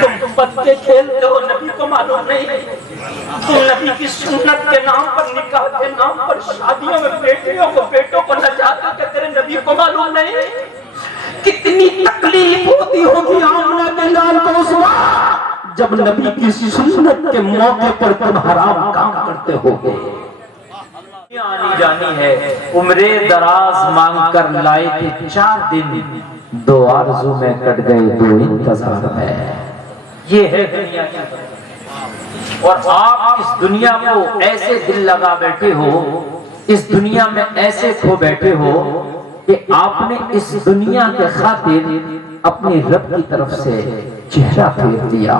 تم پتے کھیلتے ہو، نبی کو معلوم نہیں؟ تم نبی کی سنت کے نام پر، نکاح کے نام پر شادیوں میں بیٹیوں کو، بیٹوں کو نچاتے کہ تیرے نبی کو معلوم نہیں؟ کتنی تکلیف ہوتی ہوگی آمنہ کے لال کو اس وقت جب نبی کی سنت کے موقع پر تم حرام کام کرتے ہوگے۔ آنی جانی ہے، عمرے دراز مانگ کر لائے تھے 4 دن، 2 آرزو میں کٹ گئے 2 انتظار میں۔ یہ ہے دنیا کی، اور آپ اس دنیا کو ایسے دل لگا بیٹھے ہو، اس دنیا میں ایسے کھو بیٹھے ہو کہ آپ نے اس دنیا کے خاطر اپنی رب کی طرف سے چہرہ پھیر دیا۔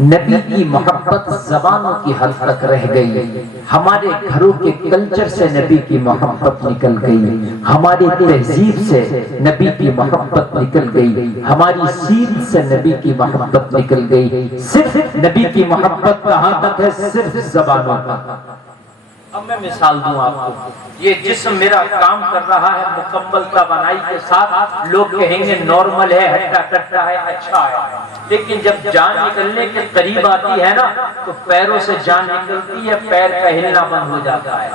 نبی کی محبت زبانوں کی حد تک رہ گئی، ہمارے گھروں کے کلچر سے نبی کی محبت نکل گئی، ہماری تہذیب سے نبی کی محبت نکل گئی، ہماری سیرت سے نبی کی محبت نکل گئی۔ صرف نبی کی محبت کہاں تک ہے؟ صرف زبانوں تک۔ اب میں مثال دوں آپ کو، یہ جسم میرا کام کر رہا ہے مکمل توانائی کے ساتھ، لوگ کہیں گے نارمل ہے، ہٹا کٹا ہے، اچھا ہے، لیکن جب جان نکلنے کے قریب آتی ہے نا تو پیروں سے جان نکلتی ہے، پیر کا ہلنا بند ہو جاتا ہے،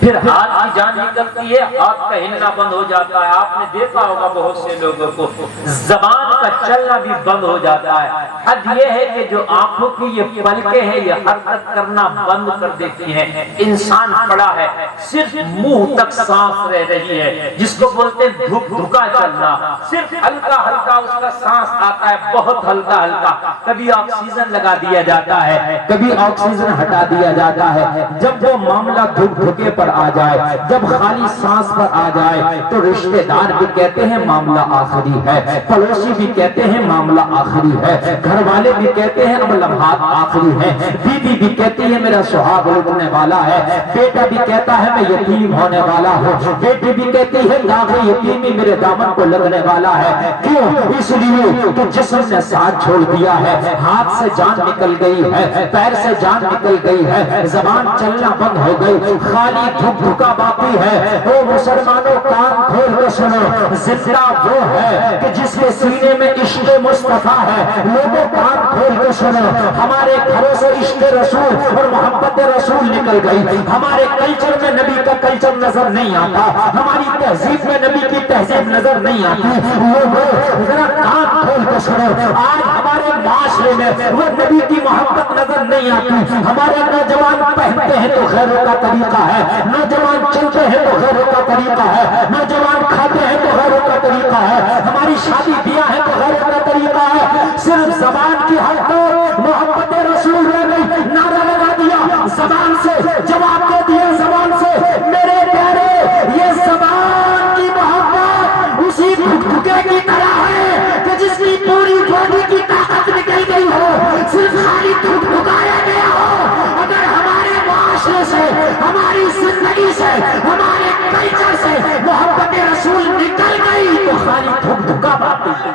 پھر ہاتھ کی جان نکلتی ہے، ہاتھ کا ہلنا بند ہو جاتا ہے۔ آپ نے دیکھا ہوگا بہت سے لوگوں کو زبان کا چلنا بھی بند ہو جاتا ہے۔ حد یہ ہے کہ جو آنکھوں کی یہ پلکیں ہیں یہ حرکت کرنا بند کر دیتی ہیں۔ انسان پڑا ہے، صرف منہ تک سانس رہ رہی ہے، جس کو بولتے ہیں دھک دھکا چلنا، صرف ہلکا ہلکا اس کا سانس آتا ہے، بہت ہلکا ہلکا، کبھی آکسیجن لگا دیا جاتا ہے، کبھی آکسیجن ہٹا دیا جاتا ہے۔ جب وہ معاملہ دھک دھکے پر آ جائے، جب خالی سانس پر آ جائے تو رشتہ دار بھی کہتے ہیں معاملہ آخری ہے، پڑوسی بھی کہتے ہیں معاملہ آخری ہے، گھر والے بھی کہتے ہیں اب لمحات آخری ہے، بیوی بھی کہتی ہے میرا سہاگ لٹنے والا ہے، بیٹا بھی کہتا ہے میں یتیم ہونے والا ہوں، بیٹی بھی کہتی ہے داغ یتیمی میرے دامن کو لگنے والا ہے۔ کیوں؟ اس لیے کہ جسم نے ساتھ چھوڑ دیا ہے، ہاتھ سے جان نکل گئی ہے، پیر سے جان نکل گئی ہے، زبان چلنا بند ہو گئی، خالی دھک دھکا باقی ہے۔ او مسلمانوں کان کھول کے سنو، زندہ وہ ہے کہ جس کے سینے میں عشق مصطفیٰ ہے۔ لوگوں کان کھول کے سنو، ہمارے گھروں سے عشق رسول اور محبت رسول نکل گئی، ہمارے کلچر میں نبی کا کلچر نظر نہیں آتا، ہماری تہذیب میں نبی کی تہذیب نظر نہیں آتی۔ لوگوں ذرا کان کھول کے سنو، آج ہمارے معاشرے میں وہ نبی کی محبت نظر نہیں آتی۔ ہمارے نوجوان پہنتے ہیں تو غیروں کا طریقہ ہے، نوجوان چلتے ہیں تو غیروں کا طریقہ ہے، نوجوان کھاتے ہیں تو غیروں کا طریقہ ہے، ہماری شادی بیاہ ہے تو غیروں کا طریقہ ہے۔ صرف زبان کی حد تک محبت رسول رہ گئی، نعرہ لگا دیا زبان سے، جواب دے دیا زبان سے۔ میرے پیارے یہ زبان کی محبت اسی دھکے کی طرح ہے کہ جس کی پوری باڈی کی طاقت نکل گئی ہو، صرف خالی دھک دھکایا گیا ہو۔ اگر ہمارے معاشرے سے، ہماری زندگی سے، ہمارے کلچر سے محبت رسول نکل گئی تو خالی دھک دھکا باقی ہے،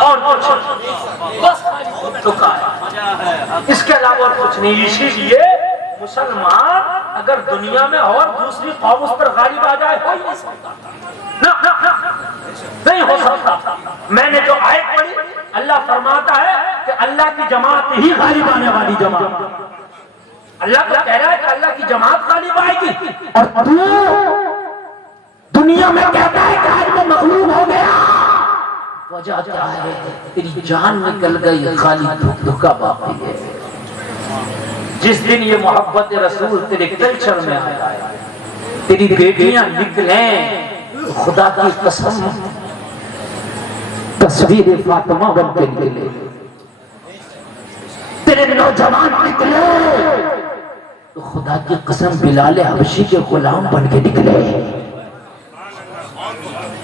اور بس خالی دھکا ہے، اس کے علاوہ اور کچھ نہیں۔ اسی لیے مسلمان اگر دنیا میں اور دوسری قوم اس پر غالب آ جائے ہو ہی نہیں سکتا، نہیں ہو سکتا۔ میں نے جو آیت پڑھی، اللہ فرماتا ہے کہ اللہ کی جماعت ہی غالب آنے والی جماعت، اللہ تو کہہ رہا ہے کہ اللہ کی جماعت غالب آئے گی، اور تو دنیا میں کہتا ہے کہ آج میں مغلوب ہو گیا۔ وجہ کیا ہے؟ تیری جان نکل گئی، خالی دھک دھکا باقی ہے۔ جس دن یہ محبت رسول تیرے کلچر میں آ جائے، تیری بیٹیاں نکلیں، خدا کی قسم تصویر فاطمہ بن کے نکلے، تیرے نوجوان نکلے تو خدا کی قسم بلال حبشی کے غلام بن کے نکلے۔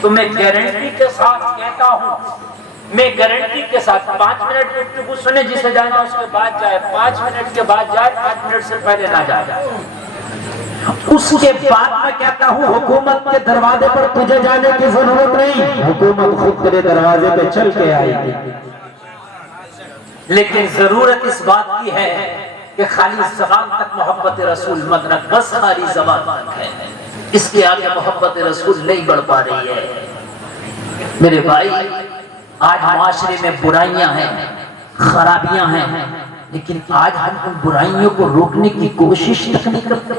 تو میں گارنٹی کے ساتھ کہتا ہوں، میں گارنٹی کے ساتھ 5 منٹ گفتگو سنے، جسے جانا اس کے بعد جائے، 5 منٹ کے بعد جائے، 5 منٹ سے پہلے نہ جائے۔ اس کے بعد میں کہتا ہوں حکومت کے دروازے پر تجھے جانے کی ضرورت نہیں، حکومت خود تیرے دروازے پہ چل کے آئے گی، لیکن ضرورت اس بات کی ہے کہ خالی زبان تک محبت رسول مت رکھ، بس خالی زبان تک ہے، اس کے آگے محبت رسول نہیں بڑھ پا رہی ہے۔ میرے بھائی آج معاشرے میں برائیاں ہیں، خرابیاں ہیں، لیکن آج ہم ان برائیوں کو روکنے کی کوشش نہیں کرتے۔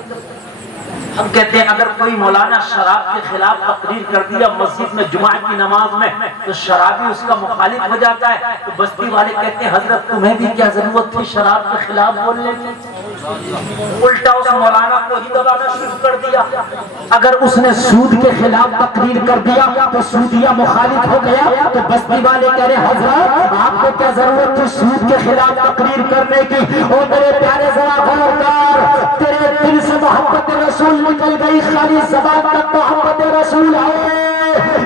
ہم کہتے ہیں اگر کوئی مولانا شراب کے خلاف تقریر کر دیا مسجد میں جمعہ کی نماز میں تو شرابی اس کا مخالف ہو جاتا ہے، تو بستی والے کہتے ہیں حضرت تمہیں بھی کیا ضرورت تھی شراب کے خلاف بولنے کی؟ الٹا اس مولانا کو ہی دبانا شروع کر دیا۔ اگر اس نے سود کے خلاف تقریر کر دیا تو سودیا مخالف ہو گیا، تو بستی والے کہہ رہے حضرت آپ کو کیا ضرورت تھی سود کے خلاف تقریر کرنے کی؟ اور میرے پیارے ذرا غور کر، تیرے دل سے محبت رسول نکل گئی، خالی زبان تک محبت رسول ہے۔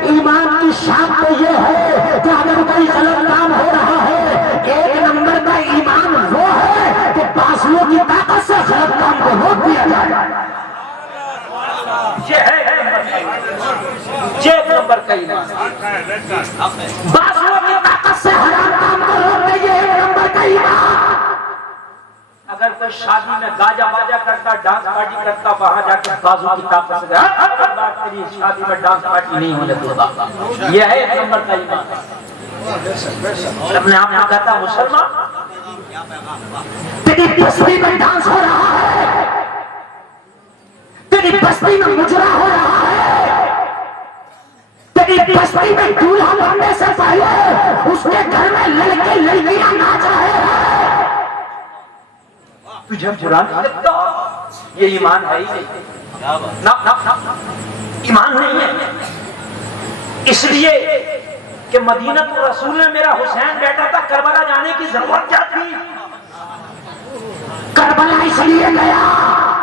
ایمان کی شان تو یہ ہے کہ اگر کوئی غلط کام ہو رہا ہے، ایک نمبر کا ایمان وہ ہے کہ بازوؤں کی طاقت سے غلط کام کو روک دیا جائے۔ یہ ہے ایک نمبر کا ایمان، بازوؤں کی طاقت سے حرام کام کو روک دیا، ایک نمبر کا ایمان۔ اگر کوئی شادی میں گاجا باجا کرتا، ڈانس پارٹی کرتا، وہاں جا کے بازو کی طاقت سے تیری شادی میں ڈانس پارٹی نہیں ہونے دوں گا، یہ ہے ایک نمبر کا ایمان۔ اپنے آپ کو کہتا مسلمان، تیری بستی میں ڈانس ہو رہا ہے، تیری بستی میں مجرا ہو رہا ہے، تیری بستی میں دولہا بننے سے پہلے اس کے گھر میں لڑکے لڑکیاں ناچ رہے ہیں، تجھے برا نہیں لگتا؟ یہ ایمان ہے ہی نہیں، ایمان نہیں ہے۔ اس لیے کہ مدینہ رسول میں میرا حسین بیٹا تھا، کربلا جانے کی ضرورت کیا تھی؟ کربلا اس لیے گیا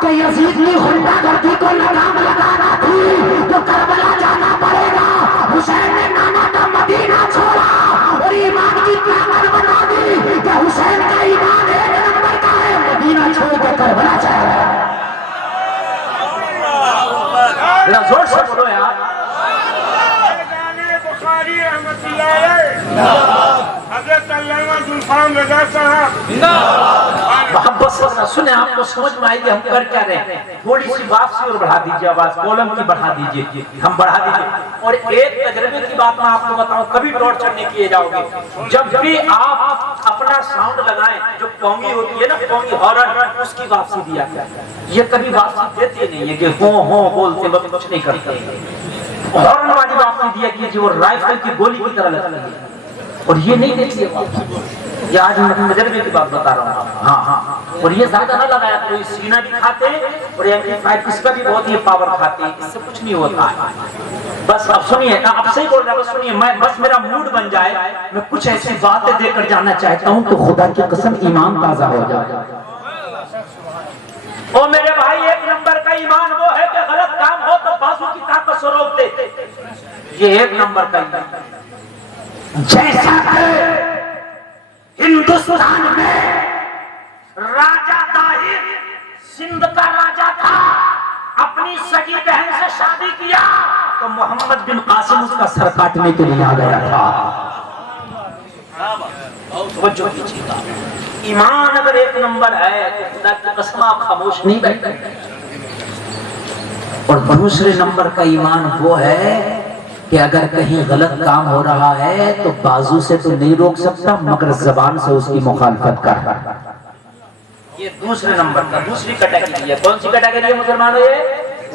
کہ یزید کی غنڈہ گردی کو لگام لگانا تھی، تو کربلا جانا پڑے گا۔ حسین نے نانا کا مدینہ چھوڑا اور ایمان کی طاقت بنا دی کہ حسین کا ایمان ایک نمبر کا ہے، مدینہ چھوڑ کے کربلا چلا گیا۔ ذرا زور سے بولو یار۔ بخاری رحمت اللہ علیہ، حضرت علامہ ذوالفقار رضا صاحب، محبت سے سنیں، آپ کو سمجھ میں آئی کہ ہم کر کیا رہے ہیں۔ تھوڑی سی واپسی اور بڑھا دیجیے، آواز کولم کی بڑھا دیجیے، ہم بڑھا دیجیے۔ اور ایک تجربے کی بات میں آپ کو بتاؤں، کبھی ٹارچر نہیں کیے جاؤ گے۔ جب بھی آپ اپنا ساؤنڈ لگائیں، جو قومی ہوتی ہے نا، قومی ہارن، اس کی واپسی دیا کریں۔ یہ کبھی واپسی دیتے نہیں ہے کہ ہوں بولتے وقت کچھ نہیں کرتے۔ ہارن والی واپسی دیا کیجیے، وہ رائفل کی گولی کی طرح لگتی ہے، اور یہ نہیں دیتی ہے واپسی۔ یہ آج میں تجربے کی بات بتا رہا ہوں۔ ہاں، اور یہ زیادہ نہ لگایا، کوئی سینہ بھی کھاتے ہیں اور ایمپلیفائر اس کا بھی بہت ہی پاور کھاتے ہیں، اس سے کچھ نہیں ہوتا ہے۔ بس اب سنیے، اب سے ہی بول رہا ہوں، بس سنیے، بس میرا موڈ بن جائے، میں کچھ ایسی باتیں دے کر جانا چاہتا ہوں تو خدا کی قسم ایمان تازہ ہو جائے۔ او میرے بھائی، ایک نمبر کا ایمان وہ ہے کہ غلط کام ہو تو بازو کی طاقت سے روک دے، یہ ایک نمبر کا ایمان۔ جیسا کہ ہندوستان میں راجہ طاہر سندھ کا راجہ تھا، اپنی سگی بہن سے شادی کیا تو محمد بن قاسم اس کا سر کاٹنے کے لیے آ گیا تھا۔ توجہ کیجیے گا، ایمان اگر ایک نمبر ہے تو خدا کی قسم آپ خاموش نہیں بیٹھے۔ اور دوسرے نمبر کا ایمان وہ ہے کہ اگر کہیں غلط کام ہو رہا ہے تو بازو سے تو نہیں روک سکتا مگر زبان سے اس کی مخالفت کر۔ یہ دوسرے نمبر کا، دوسری کیٹیگری ہے۔ کون سی کیٹیگری ہے مسلمانوں؟ یہ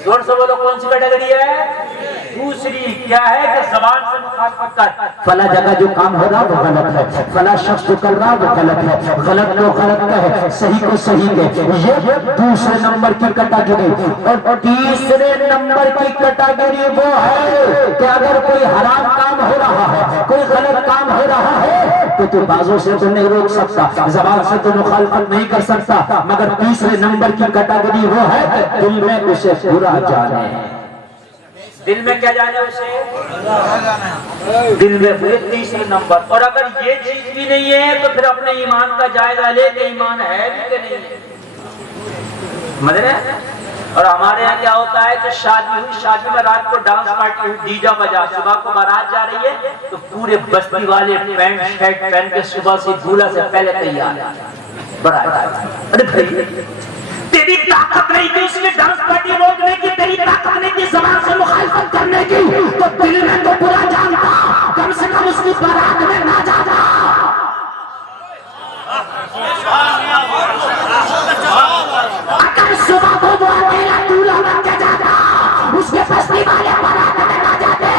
زور سے بولو، کون سی کیٹیگری ہے؟ دوسری کیا ہے کہ زبان سے مخالفت کر۔ فلا جگہ جو کام ہو رہا وہ غلط ہے، فلا شخص جو کر رہا وہ غلط ہے، غلط کو غلط کہے، صحیح کو صحیح کہے، یہ دوسرے نمبر کی کیٹیگری۔ اور تیسرے نمبر کی کیٹیگری وہ ہے کہ اگر کوئی حرام کام ہو رہا ہے، کوئی غلط کام ہو رہا ہے تو بازوں سے تو نہیں روک سکتا، زبان سے تو مخالفت نہیں کر سکتا، مگر تیسرے نمبر کی کیٹیگری وہ ہے کہ دل میں اسے برا جانے۔ دل میں کیا جانے اسے؟ دل میں برے، تیسرے نمبر۔ اور اگر یہ چیز بھی نہیں ہے تو پھر اپنے ایمان کا جائزہ لے کہ ایمان ہے بھی کہ نہیں ہے۔ سمجھ رہے ہیں؟ اور ہمارے یہاں کیا ہوتا ہے کہ شادی ہوئی، شادی میں رات کو ڈانس پارٹی ہوئی، ڈی جے بجا، صبح کو بارات جا رہی ہے تو پورے بستی والے پینٹ شرٹ پہن کے صبح سے دولہا سے پہلے تیار۔ ارے بھائی تیری طاقت نہیں تھی اس کی ڈانس پارٹی روکنے کی، تیری طاقت نہیں تھی زبان سے مخالفت کرنے کی، تو دل میں تو برا جانتا، کم سے کم اس کی بارات میں نہ جاتا۔ اگر صبح کو وہ اکیلا دولہا بن کے جاتا، اس کے بستی والے بارات میں نہ جاتے،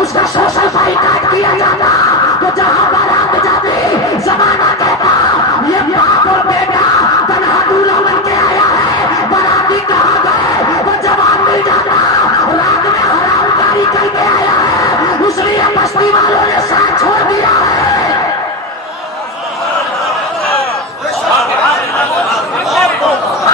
اس کا سوشل بائیکاٹ کیا جاتا، تو جہاں بارات جاتی زمانہ کہتا یہ باپ اور بیٹا تنہا دولہا بن کے آیا ہے، باراتی کہاں گئے؟ وہ جواب مل جاتا، رات میں حرام کاری کر کے آیا ہے، اس لیے بستی والوں نے ساتھ چھوڑ دیا ہے۔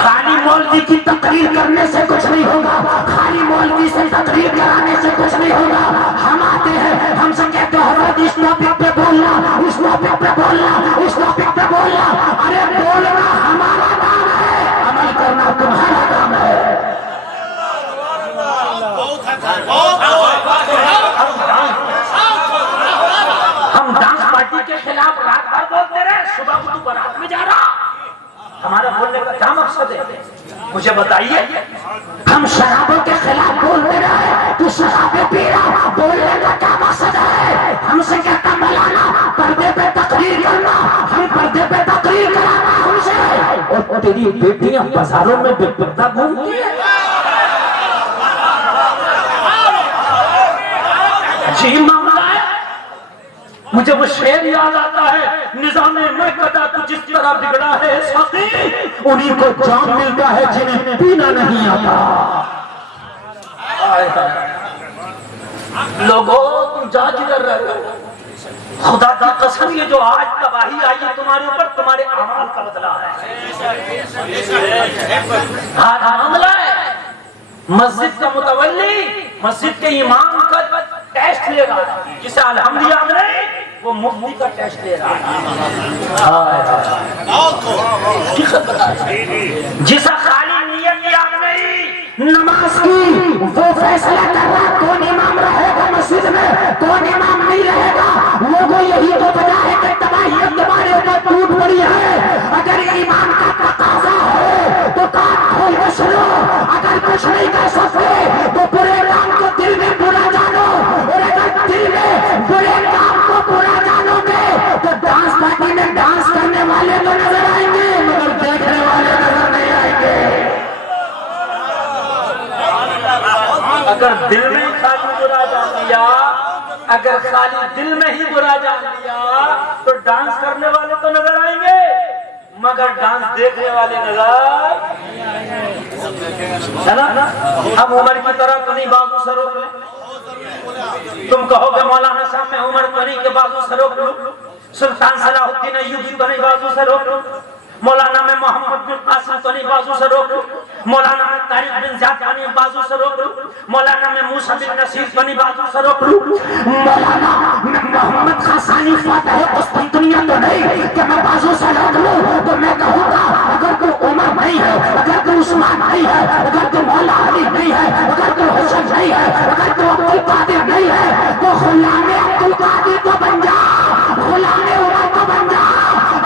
خالی مولوی کی تقریر کرنے سے کچھ نہیں ہوگا، خالی مولوی سے تقریر کرانے سے کچھ نہیں ہوگا۔ ہم آتے ہیں، ہم سے کہتے ہیں حضرت اس ٹاپک پہ بولنا، اس ٹاپک پہ بولنا، اس ٹاپک پہ بولنا۔ ارے بولنا ہمارا کام ہے، عمل کرنا تمہارا کام ہے۔ ہم ڈانس پارٹی کے خلاف رات بھر بولتے رہے، صبح کو تو بارات میں جا رہا، ہمارا بولنے کا کیا مقصد ہے؟ مجھے بتائیے۔ ہم شرابوں کے خلاف بولتے رہے، تو شرابیں پی رہا، بولنے کا کیا مقصد ہے؟ ہم سے کہتا مولانا پردے پہ تقریر کرنا، ہم پردے پہ تقریر کرانا ہم سے، اور تیری بیٹیاں بازاروں میں بے پردہ گھومتی ہیں۔ جی معاملہ ہے۔ مجھے وہ شعر یاد آتا ہے، نظام مقتدیٰ تو جس طرح بگڑا ہے ساقی، انہیں کو جام ملتا ہے جنہیں پینا نہیں آتا۔ لوگوں تم جا کدھر رہے ہو؟ خدا کی قسم یہ جو آج تباہی آئی ہے تمہارے اوپر، تمہارے اعمال کا بدلہ ہے۔ آج معاملہ ہے مسجد کا متولی مسجد کے امام کا ٹیسٹ لے رہا ہے، جسے الحمدللہ نہیں وہ مفتی کا ٹیسٹ لے رہا ہے، جسے خالی نیت یاد نہیں نماز کی وہ فیصلہ کر رہا کون امام رہے گا مسجد میں، کون امام نہیں رہے گا۔ لوگوں یہی تو وجہ ہے کہ تباہی تمہارے اوپر ٹوٹ پڑی ہے۔ اگر امام کا تقاضا ہے تو کان کھول کے سنو، اگر کچھ نہیں کہہ سکتے تو برے کام کو دل میں برا جانو، اور اگر دل میں برے کام کو برا جانو گے تو ڈانس پارٹی میں ڈانس کرنے والے تو نظر آئیں گے مگر دیکھنے والے نظر نہیں آئیں گے۔ اگر دل میں خالی برا جان لیا، اگر خالی دل میں ہی برا جان لیا تو ڈانس کرنے والے تو نظر آئیں گے مگر ڈانس دیکھنے والے نظر ہے نا۔ ہم عمر کی طرح تو نہیں بازو سے روک لیں، تم کہو کہ مولانا صاحب میں عمر تو نہیں کہ بازو سے روک لوں، سلطان صلاح الدین ایوبی تو نہیں بازو سے روک لوں، مولانا میں محمد بن قاسم تو نہیں بازو سے روک لوں، مولانا میں طارق بن زیاد تو نہیں بازو سے روک لوں، مولانا میں موسیٰ بن نصیر تو نہیں بازو سے روک لوں، مولانا میں محمد خاصانی فاتح قسطنطنیہ تو نہیں کہ میں بازو سے روک لوں۔ تو میں کہوں گا اگر تو عمر نہیں ہے، اگر تو عثمان نہیں ہے، اگر تو مولا علی نہیں ہے، اگر تو حسن نہیں ہے، اگر تو عبدالقادر نہیں ہے تو غلام عبدالقادر تو بن جا، غلام عمر تو بن جا۔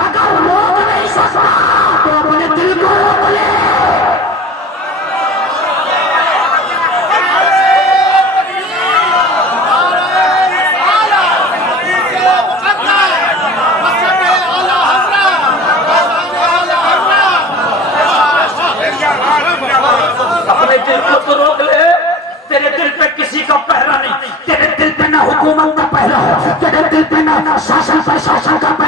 اگر روک نہیں سکتا تو اپنے دل کو روک لے۔ اپنے دل کو تو روک لے، تیرے دل پہ کسی کا پہرا نہیں، تیرے دل پہ نہ حکومت کا پہرا ہے، تیرے دل پہ نہ شاشن پر شاشن کا پہرا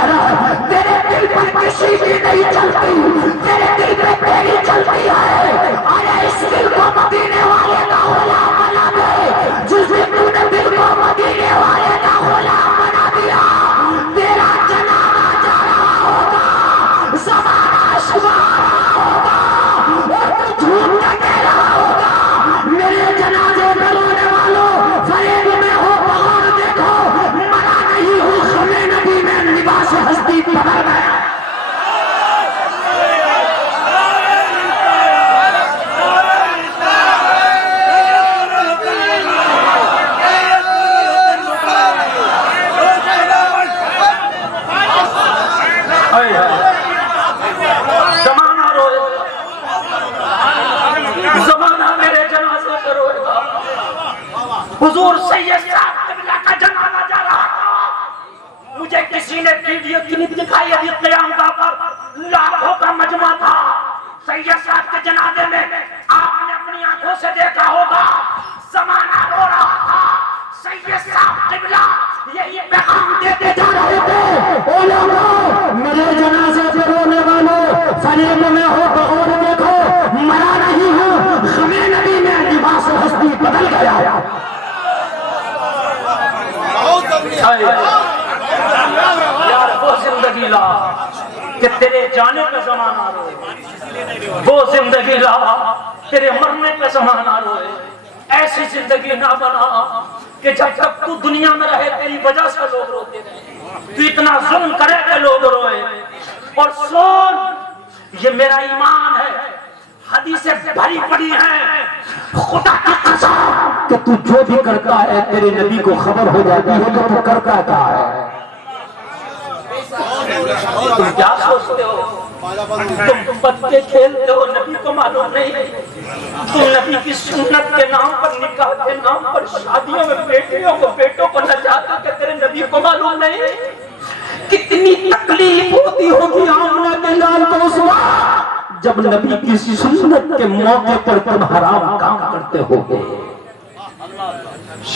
حضور سید صاحب قبلہ کا جنازہ جا رہا تھا، مجھے کسی نے ویڈیو کلپ دکھائی، ابھی قیام گاہ پر لاکھوں کا مجمع تھا، سید صاحب کے جنازے میں آپ نے اپنی آنکھوں سے دیکھا ہوگا، زمانہ رو رہا تھا، سید صاحب قبلہ یہی پیغام دیتے جا رہے تھے، علماء میرے جنازے پہ رونے والوں فریب میں ہو تو اور دیکھو، مرا نہیں ہوں، غم نبی میں لباس ہستی بدل گیا۔ یار وہ زندگی لا کہ تیرے جانے پہ زمانہ روئے، وہ زندگی لا تیرے مرنے پہ زمانہ روئے، ایسی زندگی نہ بنا کہ جب تک تو دنیا میں رہے تیری وجہ سے لوگ روتے رہے، تو اتنا ظلم کرے کہ لوگ روئے۔ اور سن، یہ میرا ایمان ہے، حدیثیں بھری پڑی ہیں، خدا کی قسم کہ تو جو بھی کرتا ہے تیرے نبی کو خبر ہو جاتی ہے کہ تو کرتا کیا ہے۔ تم کیا سوچتے ہو؟ تم پتے کھیلتے ہو، نبی کو معلوم نہیں، تم نبی کی سنت کے نام پر، نکاح کے نام پر، شادیوں میں بیٹیوں کو بیٹوں کو نچاتے کہ تیرے نبی کو معلوم نہیں۔ کتنی تکلیف ہوتی ہوگی آمنہ کے لال کو اس وقت جب نبی کی سنت کے موقع پر تم حرام کام کرتے ہو گے۔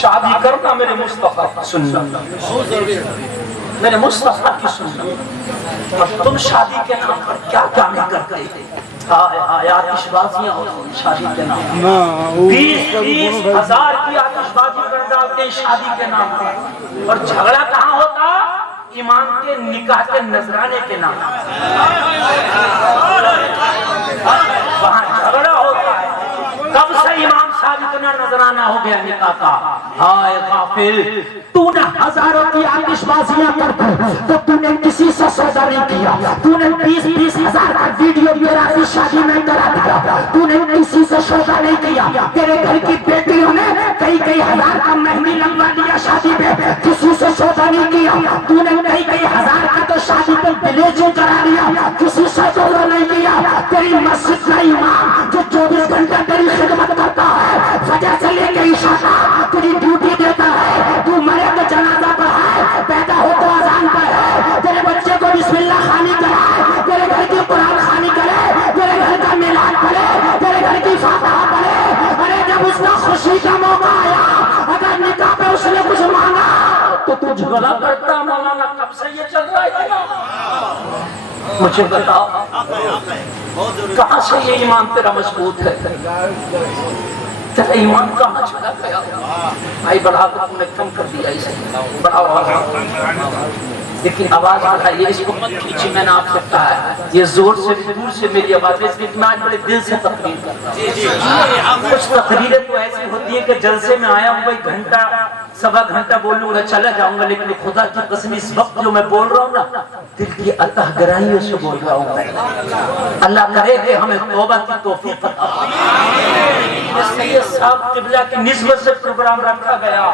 شادی کرنا میرے مصطفیٰ کی سنت، میرے مصطفیٰ کی سنت، اور تم شادی کے نام پر کیا کیا نہیں کرتے؟ آتش بازیاں ہوتی ہیں شادی کے نام پر، 20,000 کی آتش بازی کر ڈالتے ہیں شادی کے نام پر، اور جھگڑا کہاں ہوتا؟ امام کے نکاح کے نذرانے کے نام پر وہاں جھگڑا ہوتا ہے۔ کب سے امام صاحب اتنا نذرانہ ہو گیا نکاح کا؟ ہائے غافل، تو نے ہزاروں کی آتش بازیاں کر کے تو تو نے کسی سے سودا نہیں کیا، تو نے 20,000 کا ویڈیو گرافی شادی میں کرا دیا، تو نے کسی سے سودا نہیں کیا، تیرے گھر کی بیٹیوں نے کئی ہزار کا مہندی لگوا دیا شادی میں، کسی سے سودا نہیں کیا، تو نے کئی ہزار کا تو شادی پہ بلیچنگ کرا دیا، کسی سے سودا نہیں کیا۔ تیری مسجد کا امام جو 24 گھنٹے تیری خدمت کرتا ہے، فجر سے لے کے عشاء تک تیری ڈیوٹی دیتا ہے، تو مرے تو جنازہ پڑھائے، پیدا ہو تو اذان پڑھے، تیرے بچے کو بسم اللہ خوانی کرائے، تیرے گھر کی قرآن خوانی کرے، تیرے گھر کا میلاد پڑھے، تیرے گھر کی فاتحہ پڑھے۔ ارے جب اس کا خوشی کا موقع آیا، اگر نکاح پہ اس نے کچھ مانگا تو تو جھگڑا کرتا مولانا، کب سے یہ چل رہا ہے؟ مجھے بتاؤ کہاں سے یہ ایمان تیرا مضبوط ہے؟ تیرا ایمان کہاں چلا گیا؟ بھائی بڑھا کر تم نے کم کر دیا اسے، بڑھاؤ آواز، لیکن آواز بڑھائیے، اس کو مت کھینچی، میں نے آپ سے کہا ہے یہ زور سے دور سے میری آواز ہے، اس لیے میں آج بڑے دل سے تقریر کرتا ہوں۔ کچھ تقریریں تو ایسی ہوتی ہیں کہ جلسے میں آیا ہوں بھائی گھنٹہ سوا گھنٹہ بولوں گا چلا جاؤں گا، لیکن خدا کی قسم اس وقت جو میں بول رہا ہوں نا، دل کی عطا گرائیوں سے بول رہا ہوں میں۔ اللہ کرے کہ ہمیں توبہ کی توفیق عطا فرمائے۔ سید صاحب قبلہ کی نسبت سے پروگرام رکھا گیا،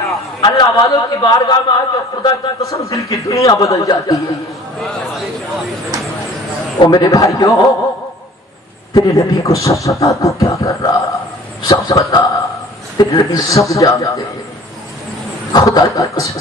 اللہ والوں کی بارگاہ میں آ کے خدا کی قسم دل کی دنیا بدل جاتی ہے۔ او میرے بھائیوں، تیرے نبی کو سب پتا تو کیا کر رہا، سب پتا، تیرے نبی سب جانتے، خدا کی قسم